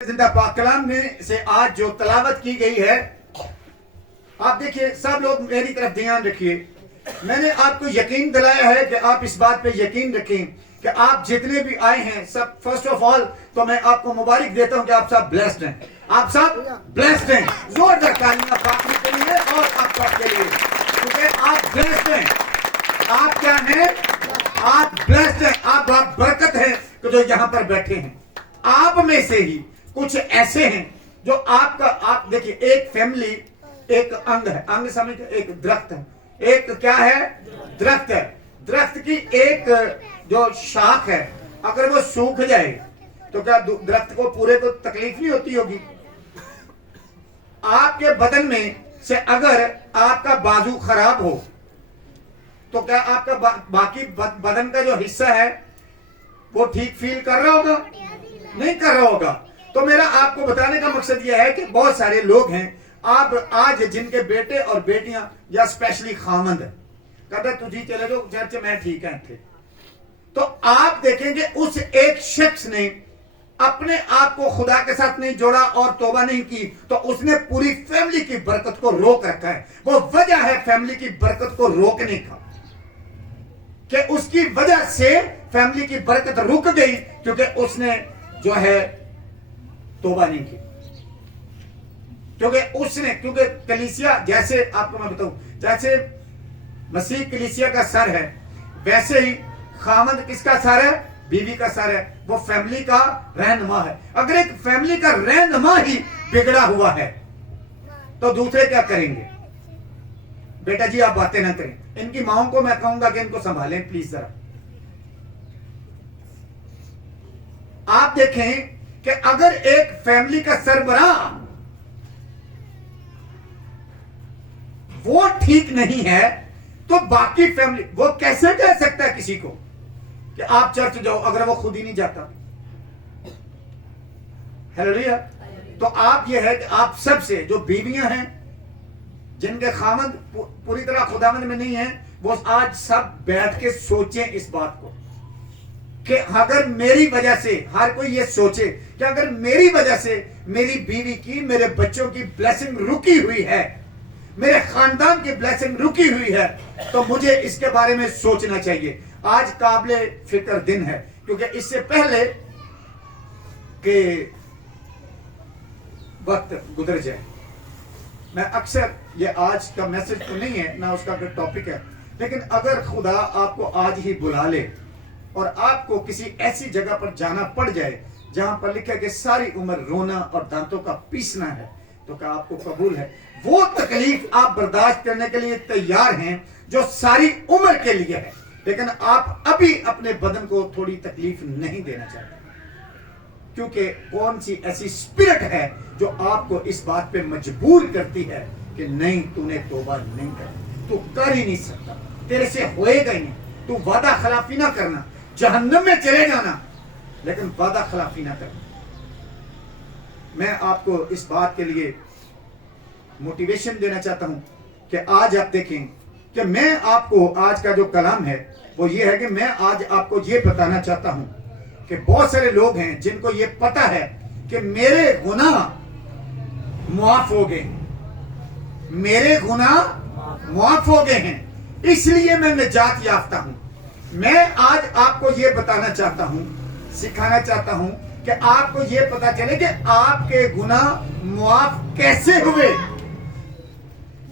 زندہ پاک کلام میں سے آج جو تلاوت کی گئی ہے، آپ دیکھیے، سب لوگ میری طرف دھیان رکھیے. میں نے آپ کو یقین دلایا ہے کہ آپ اس بات پہ یقین رکھیں کہ آپ جتنے بھی آئے ہیں سب، فرسٹ آف آل تو میں آپ کو مبارک دیتا ہوں کہ آپ سب بلیسڈ ہیں. آپ سب بلیسڈ ہیں. زوردار تالیاں پاکی کے لیے اور آپ سب کے لیے، کیونکہ آپ بلیسڈ ہیں. آپ کیا ہیں؟ آپ بلیسڈ ہیں. آپ برکت ہیں کہ جو یہاں پر بیٹھے ہیں. آپ میں سے ہی کچھ ایسے ہیں جو آپ دیکھیں، ایک فیملی ایک انگ ہے. انگ سمجھتے، ایک درخت ہے. ایک کیا ہے؟ درخت ہے. درخت کی ایک جو شاخ ہے، اگر وہ سوکھ جائے تو کیا درخت کو پورے کو تکلیف نہیں ہوتی ہوگی؟ آپ کے بدن میں سے اگر آپ کا بازو خراب ہو تو کیا آپ کا باقی بدن کا جو حصہ ہے وہ ٹھیک فیل کر رہا ہوگا؟ نہیں کر رہا ہوگا. تو میرا آپ کو بتانے کا مقصد یہ ہے کہ بہت سارے لوگ ہیں آپ آج جن کے بیٹے اور بیٹیاں یا اسپیشلی خامند کہتے تجھی چلے جو چرچ میں ٹھیک ہیں تھے، تو آپ دیکھیں گے اس ایک شخص نے اپنے آپ کو خدا کے ساتھ نہیں جوڑا اور توبہ نہیں کی تو اس نے پوری فیملی کی برکت کو روک رکھا ہے. وہ وجہ ہے فیملی کی برکت کو روکنے کا، کہ اس کی وجہ سے فیملی کی برکت رک گئی کیونکہ اس نے جو ہے توبہ نہیں کی. کیونکہ کلیسیا، جیسے آپ کو میں بتاؤں، جیسے مسیح کلیسیا کا سر ہے، ویسے ہی خامند کس کا سر ہے؟ بیوی کا سر ہے. وہ فیملی کا رہنما ہے. اگر ایک فیملی کا رہنما ہی بگڑا ہوا ہے تو دوسرے کیا کریں گے؟ بیٹا جی آپ باتیں نہ کریں. ان کی ماؤں کو میں کہوں گا کہ ان کو سنبھالیں پلیز ذرا. آپ دیکھیں کہ اگر ایک فیملی کا سربراہ وہ ٹھیک نہیں ہے تو باقی فیملی، وہ کیسے کہہ سکتا ہے کسی کو کہ آپ چرچ جاؤ اگر وہ خود ہی نہیں جاتا؟ ہیلیلویا. تو آپ یہ ہے کہ آپ سب سے جو بیویاں ہیں جن کے خامند پوری طرح خداوند میں نہیں ہیں، وہ آج سب بیٹھ کے سوچیں اس بات کو کہ اگر میری وجہ سے، ہر کوئی یہ سوچے کہ اگر میری وجہ سے میری بیوی کی، میرے بچوں کی بلیسنگ رکی ہوئی ہے، میرے خاندان کی بلیسنگ رکی ہوئی ہے، تو مجھے اس کے بارے میں سوچنا چاہیے. آج قابل فکر دن ہے، کیونکہ اس سے پہلے کہ وقت گزر جائے، میں اکثر، یہ آج کا میسج تو نہیں ہے نہ اس کا کوئی ٹاپک ہے، لیکن اگر خدا آپ کو آج ہی بلا لے اور آپ کو کسی ایسی جگہ پر جانا پڑ جائے جہاں پر لکھا ہے کہ ساری عمر رونا اور دانتوں کا پیسنا ہے، تو کیا آپ کو قبول ہے؟ وہ تکلیف آپ برداشت کرنے کے لیے تیار ہیں جو ساری عمر کے لیے ہے، لیکن آپ ابھی اپنے بدن کو تھوڑی تکلیف نہیں دینا چاہتے، کیونکہ کون سی ایسی اسپرٹ ہے جو آپ کو اس بات پہ مجبور کرتی ہے کہ نہیں، تو نے توبہ نہیں کرنا، تو کر ہی نہیں سکتا، تیرے سے ہوئے گا ہی نہیں، تو وعدہ خلافی نہ کرنا، جہنم میں چلے جانا لیکن وعدہ خلافی نہ کرنا. میں آپ کو اس بات کے لیے موٹیویشن دینا چاہتا ہوں کہ آج آپ دیکھیں کہ میں آپ کو آج کا جو کلام ہے وہ یہ ہے کہ میں آج آپ کو یہ بتانا چاہتا ہوں کہ بہت سارے لوگ ہیں جن کو یہ پتا ہے کہ میرے گناہ معاف ہو گئے، میرے گناہ معاف ہو گئے ہیں، اس لیے میں نجات یافتہ ہوں. میں آج آپ کو یہ بتانا چاہتا ہوں، سکھانا چاہتا ہوں کہ آپ کو یہ پتا چلے کہ آپ کے گناہ معاف کیسے ہوئے.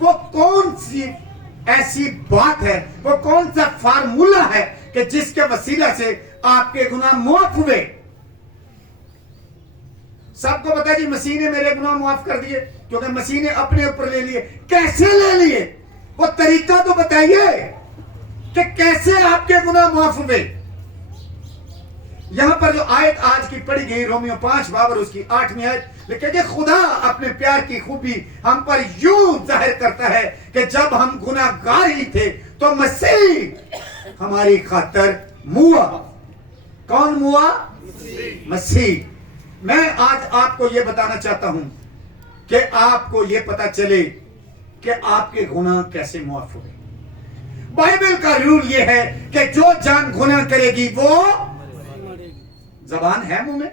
وہ کون سی ایسی بات ہے، وہ کون سا فارمولا ہے کہ جس کے وسیلہ سے آپ کے گناہ معاف ہوئے. سب کو پتا جی مسیح نے میرے گناہ معاف کر دیے، کیونکہ مسیح نے اپنے اوپر لے لیے. کیسے لے لیے؟ وہ طریقہ تو بتائیے کہ کیسے آپ کے گناہ معاف ہوئے. یہاں پر جو آیت آج کی پڑھی گئی رومیو 5 باب اور اس کی 8ویں آیت لکھے کہ خدا اپنے پیار کی خوبی ہم پر یوں ظاہر کرتا ہے کہ جب ہم گناہ گار ہی تھے تو مسیح ہماری خاطر موا. کون موا؟ مسیح. میں آج آپ کو یہ بتانا چاہتا ہوں کہ آپ کو یہ پتا چلے کہ آپ کے گناہ کیسے معاف ہوئے. بائبل کا رول یہ ہے کہ جو جان گناہ کرے گی وہ زبان ہے منہ میں،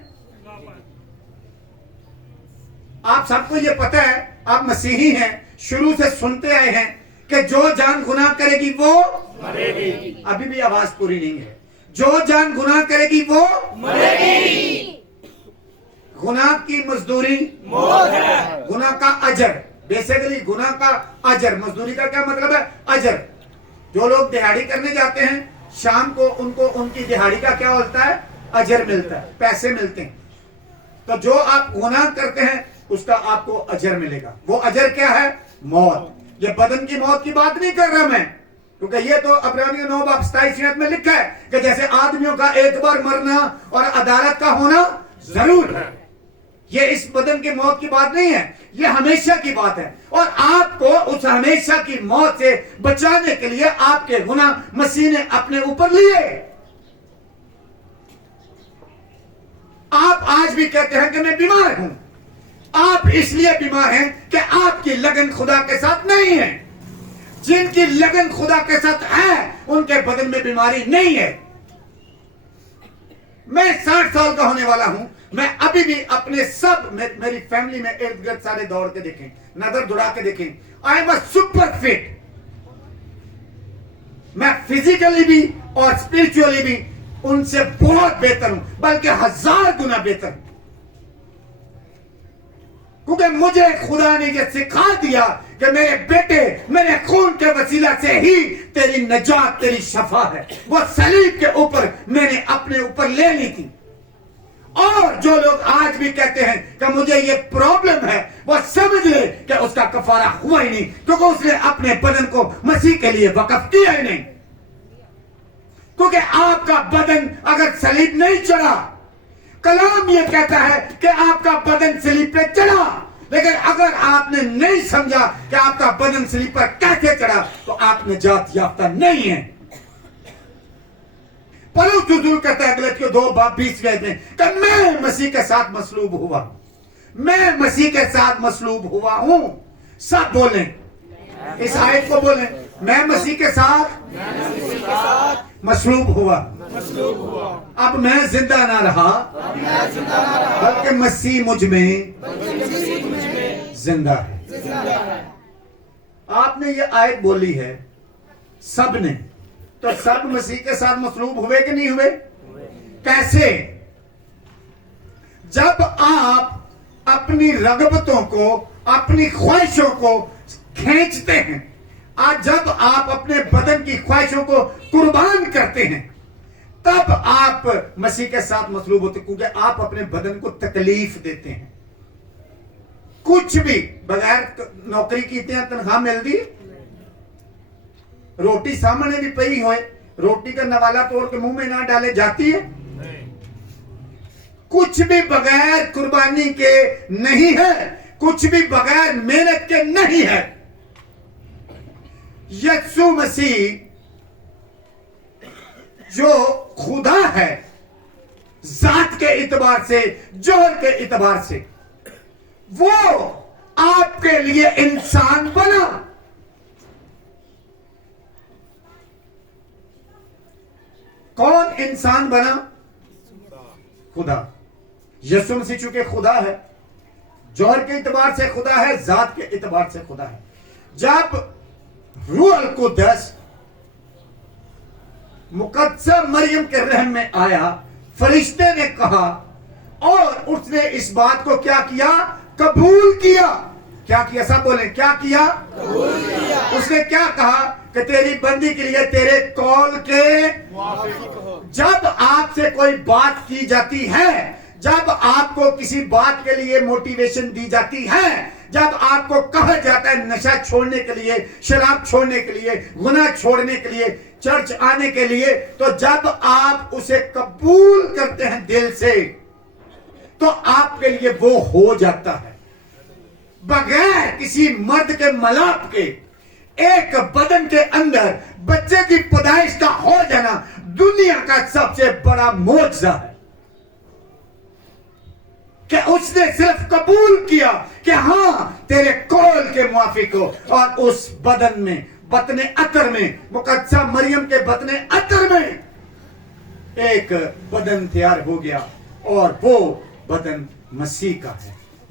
آپ سب کو یہ پتہ ہے، آپ مسیحی ہیں، شروع سے سنتے آئے ہیں کہ جو جان گناہ کرے گی وہ مرے گی. ابھی بھی آواز پوری نہیں ہے. جو جان گناہ کرے گی وہ مرے گی. گناہ کی مزدوری موت ہے. گناہ کا اجر، بیسیکلی گناہ کا اجر، مزدوری کا کیا مطلب ہے؟ اجر. جو لوگ دہاڑی کرنے جاتے ہیں شام کو ان کی دہاڑی کا کیا ہوتا ہے؟ اجر ملتا ہے، پیسے ملتے ہیں. تو جو آپ گناہ کرتے ہیں اس کا آپ کو اجر ملے گا. وہ اجر کیا ہے؟ موت. یہ بدن کی موت کی بات نہیں کر رہا میں، کیونکہ یہ تو عبرانیوں 9:27 میں لکھا ہے کہ جیسے آدمیوں کا ایک بار مرنا اور عدالت کا ہونا ضرور ہے. یہ اس بدن کی موت کی بات نہیں ہے، یہ ہمیشہ کی بات ہے. اور آپ کو اس ہمیشہ کی موت سے بچانے کے لیے آپ کے گناہ مسیح نے اپنے اوپر لیے. آپ آج بھی کہتے ہیں کہ میں بیمار ہوں. آپ اس لیے بیمار ہیں کہ آپ کی لگن خدا کے ساتھ نہیں ہے. جن کی لگن خدا کے ساتھ ہے ان کے بدن میں بیماری نہیں ہے. میں 60 سال کا ہونے والا ہوں. میں ابھی بھی اپنے میری فیملی میں ارد گرد سارے دوڑ کے دیکھیں، نظر دوڑا کے دیکھیں. I am a super fit. میں فزیکلی بھی اور اسپرچولی بھی ان سے بہت بہتر ہوں، بلکہ 1000 گنا بہتر ہوں. کیونکہ مجھے خدا نے یہ سکھا دیا کہ میرے بیٹے، میرے خون کے وسیلہ سے ہی تیری نجات، تیری شفا ہے. وہ صلیب کے اوپر میں نے اپنے اوپر لے لی تھی. اور جو لوگ آج بھی کہتے ہیں کہ مجھے یہ پرابلم ہے، وہ سمجھ لے کہ اس کا کفارہ ہوا ہی نہیں، کیونکہ اس نے اپنے بدن کو مسیح کے لیے وقف کیا ہی نہیں. کیونکہ آپ کا بدن اگر صلیب نہیں چڑھا، کلام یہ کہتا ہے کہ آپ کا بدن صلیب پہ چڑھا، لیکن اگر آپ نے نہیں سمجھا کہ آپ کا بدن صلیب پر کیسے چڑھا تو آپ نجات یافتہ نہیں ہیں. پولس رسول کہتا ہے غلاطیوں 2:20 میں کہ میں مسیح کے ساتھ مصلوب ہوا، میں مسیح کے ساتھ مصلوب ہوا ہوں. سب بولیں، اس آیت کو بولیں، میں مسیح کے ساتھ مصلوب ہوا. اب میں زندہ نہ رہا بلکہ مسیح مجھ میں زندہ ہے. آپ نے یہ آیت بولی ہے سب نے، تو سب مسیح کے ساتھ مصلوب ہوئے کہ نہیں ہوئے؟ کیسے؟ جب آپ اپنی رغبتوں کو، اپنی خواہشوں کو کھینچتے ہیں، جب آپ اپنے بدن کی خواہشوں کو قربان کرتے ہیں، تب آپ مسیح کے ساتھ مصلوب ہوتے، کیونکہ آپ اپنے بدن کو تکلیف دیتے ہیں. کچھ بھی بغیر نوکری کیتے ہیں تنخواہ ملتی، روٹی سامنے بھی پئی ہوئے، روٹی کا نوالا توڑ کے منہ میں نہ ڈالے جاتی ہے. کچھ بھی بغیر قربانی کے نہیں ہے، کچھ بھی بغیر محنت کے نہیں ہے. یسوع مسیح جو خدا ہے، ذات کے اعتبار سے، جوہر کے اعتبار سے، وہ آپ کے لیے انسان بنا. کون انسان بنا؟ خدا. یسوع مسیح چونکہ خدا ہے، جوہر کے اعتبار سے خدا ہے، ذات کے اعتبار سے خدا ہے. جب روح القدس مقدسہ مریم کے رحم میں آیا، فرشتے نے کہا اور اس نے اس بات کو کیا کیا؟ قبول کیا. کیا کیا؟ سب بولیں، کیا کیا؟ قبول کیا. اس نے کیا کہا کہ تیری بندی کے لیے تیرے قول کے موافق ہو. جب آپ سے کوئی بات کی جاتی ہے، جب آپ کو کسی بات کے لیے موٹیویشن دی جاتی ہے، جب آپ کو کہا جاتا ہے نشہ چھوڑنے کے لیے، شراب چھوڑنے کے لیے، گناہ چھوڑنے کے لیے، چرچ آنے کے لیے، تو جب آپ اسے قبول کرتے ہیں دل سے تو آپ کے لیے وہ ہو جاتا ہے. بغیر کسی مرد کے ملاپ کے ایک بدن کے اندر بچے کی پیدائش کا ہو جانا دنیا کا سب سے بڑا معجزہ ہے کہ اس نے صرف قبول کیا کہ ہاں تیرے قول کے موافق ہو. اور اس بدن میں، بطن عطر میں، مقدسہ مریم کے بطن عطر میں ایک بدن تیار ہو گیا، اور وہ بدن مسیح کا ہے.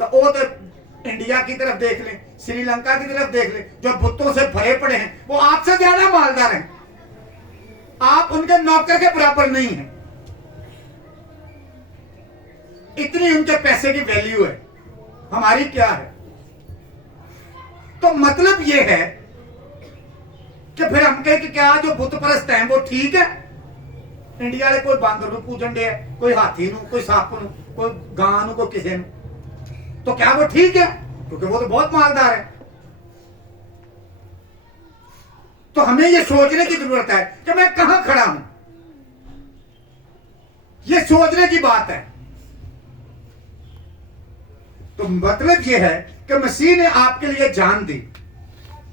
تو وہ تو انڈیا کی طرف دیکھ لیں, سری لنکا کی طرف دیکھ لیں, جو بتوں سے بھرے پڑے ہیں, وہ آپ سے زیادہ مالدار ہیں. آپ ان کے نوکر کے برابر نہیں ہیں. اتنی ان کے پیسے کی ویلیو ہے, ہماری کیا ہے؟ تو مطلب یہ ہے کہ پھر ہم کہیں کہ کیا جو بت پرست ہیں وہ ٹھیک ہے؟ انڈیا والے کوئی باندر نو پوجن دے, کوئی ہاتھی نو, کوئی ساپ نو, کوئی گاں نو, کوئی کسی نو, تو کیا وہ ٹھیک ہے؟ کیونکہ وہ تو بہت مالدار ہے. تو ہمیں یہ سوچنے کی ضرورت ہے کہ میں کہاں کھڑا ہوں. یہ سوچنے کی بات ہے. تو مطلب یہ ہے کہ مسیح نے آپ کے لیے جان دی.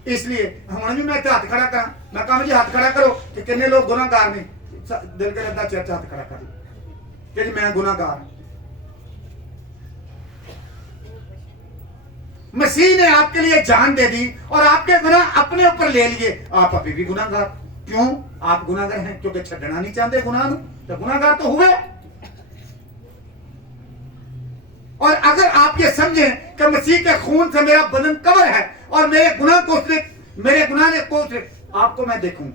اس لیے ہمیں بھی میں ہاتھ کھڑا کرا, میں کہا مجھے ہاتھ کھڑا کرو کہ کتنے لوگ گناہ گار نے, دل کے رہتا چرچ ہاتھ کھڑا کر لیں کہ میں گناہ گار ہوں. مسیح نے آپ کے لیے جان دے دی اور آپ کے گناہ اپنے اوپر لے لیے. آپ ابھی بھی گناہ گار. کیوں آپ گناہ گار ہیں؟ کیونکہ چھڈنا نہیں چاہتے گناہ نو, تو گناہ گار تو ہوئے. اور اگر آپ یہ سمجھیں کہ مسیح کے خون سے میرا بدن کور ہے اور میرے گناہ نے کو آپ کو میں دیکھوں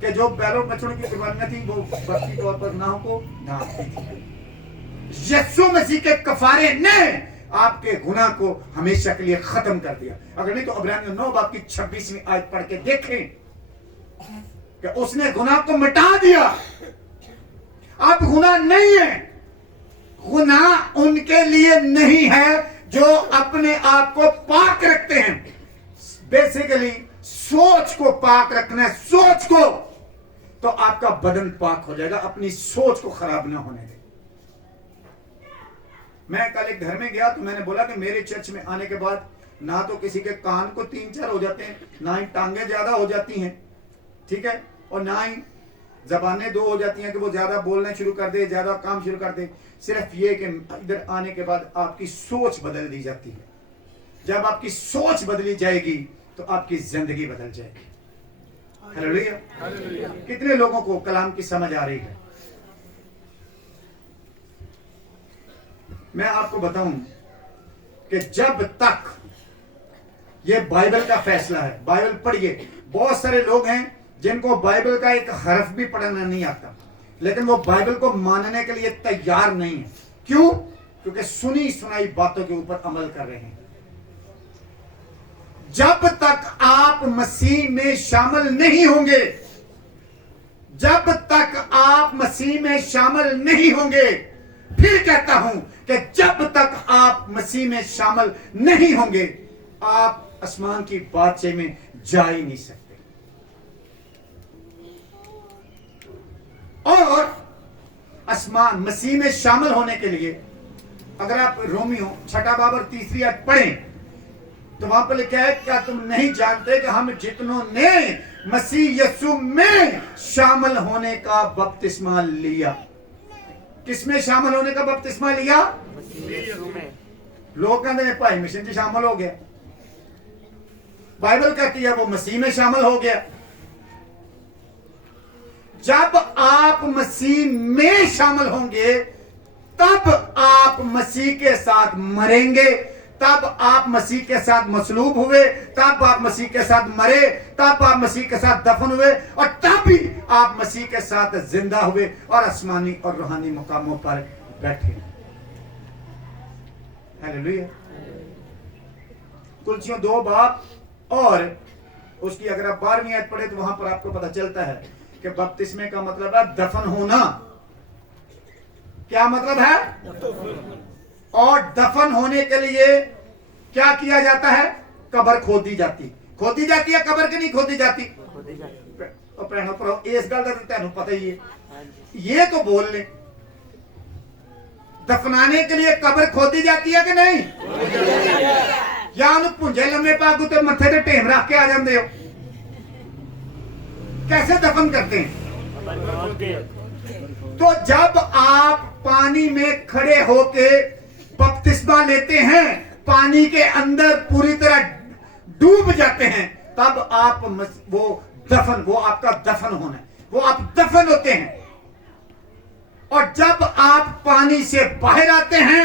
کہ جو بیلوں بچڑوں کی قربانیاں تھیں وہ بستی طور پر گناہوں کو ڈھانپتی تھی. یسوع مسیح کے کفارے نے آپ کے گناہ کو ہمیشہ کے لیے ختم کر دیا. اگر نہیں تو عبرانیوں 9 باب کی 26ویں آیت پڑھ کے دیکھیں کہ اس نے گناہ کو مٹا دیا. اب گناہ نہیں ہے. گناہ ان کے لیے نہیں ہے جو اپنے آپ کو پاک رکھتے ہیں. بیسیکلی سوچ کو پاک رکھنا ہے, سوچ کو, تو آپ کا بدن پاک ہو جائے گا. اپنی سوچ کو خراب نہ ہونے دیں. میں کل ایک گھر میں گیا تو میں نے بولا کہ میرے چرچ میں آنے کے بعد نہ تو کسی کے کان کو 3-4 ہو جاتے ہیں, نہ ہی ٹانگیں زیادہ ہو جاتی ہیں, ٹھیک ہے, اور نہ ہی زبانیں 2 ہو جاتی ہیں کہ وہ زیادہ بولنا شروع کر دے, زیادہ کام شروع کر دے. صرف یہ کہ ادھر آنے کے بعد آپ کی سوچ بدل دی جاتی ہے. جب آپ کی سوچ بدلی جائے گی تو آپ کی زندگی بدل جائے گی. ہلیلویا. کتنے لوگوں کو کلام کی سمجھ آ رہی ہے؟ میں آپ کو بتاؤں کہ جب تک یہ بائبل کا فیصلہ ہے, بائبل پڑھیے. بہت سارے لوگ ہیں جن کو بائبل کا ایک حرف بھی پڑھنا نہیں آتا, لیکن وہ بائبل کو ماننے کے لیے تیار نہیں ہے. کیوں؟ کیونکہ سنی سنائی باتوں کے اوپر عمل کر رہے ہیں. جب تک آپ مسیح میں شامل نہیں ہوں گے, جب تک آپ مسیح میں شامل نہیں ہوں گے, پھر کہتا ہوں کہ جب تک آپ مسیح میں شامل نہیں ہوں گے, آپ آسمان کی بادشاہی میں جا ہی نہیں سکتے. اور آسمان مسیح میں شامل ہونے کے لیے اگر آپ رومیو 6 باب اور 3 آیت پڑھیں تو وہاں پر لکھا ہے, کیا تم نہیں جانتے کہ ہم جتنوں نے مسیح یسوع میں شامل ہونے کا بپتسمہ لیا. کس میں شامل ہونے کا بپتسمہ لیا؟ لوگ کہتے ہیں بھائی مشن سے شامل ہو گیا. بائبل کہتی ہے وہ مسیح میں شامل ہو گیا. جب آپ مسیح میں شامل ہوں گے تب آپ مسیح کے ساتھ مریں گے, تب آپ مسیح کے ساتھ مصلوب ہوئے, تب آپ مسیح کے ساتھ مرے, تب آپ مسیح کے ساتھ دفن ہوئے, اور تب بھی آپ مسیح کے ساتھ زندہ ہوئے اور آسمانی اور روحانی مقاموں پر بیٹھے. ہیلیلویا. کلسیوں 2 باب اور اس کی اگر آپ 12ویں آیت پڑھیں تو وہاں پر آپ کو پتہ چلتا ہے کہ بپتسمے کا مطلب ہے دفن ہونا. کیا مطلب ہے؟ اور دفن ہونے کے لیے کیا کیا جاتا ہے؟ قبر کھودی جاتی. کھودی جاتی ہے قبر کی نہیں کھودی جاتی؟ اس گل کا تینوں پتہ ہی ہے. یہ تو بول لیں, دفنانے کے لیے قبر کھودی جاتی ہے کہ نہیں؟ یا انہوں پنجے لمے پا کے متھے تے ٹیم رکھ کے آ جاندے ہو؟ کیسے دفن کرتے ہیں؟ تو جب آپ پانی میں کھڑے ہو کے بپتسمہ لیتے ہیں, پانی کے اندر پوری طرح ڈوب جاتے ہیں, تب آپ وہ آپ کا دفن ہونا ہے, وہ آپ دفن ہوتے ہیں. اور جب آپ پانی سے باہر آتے ہیں,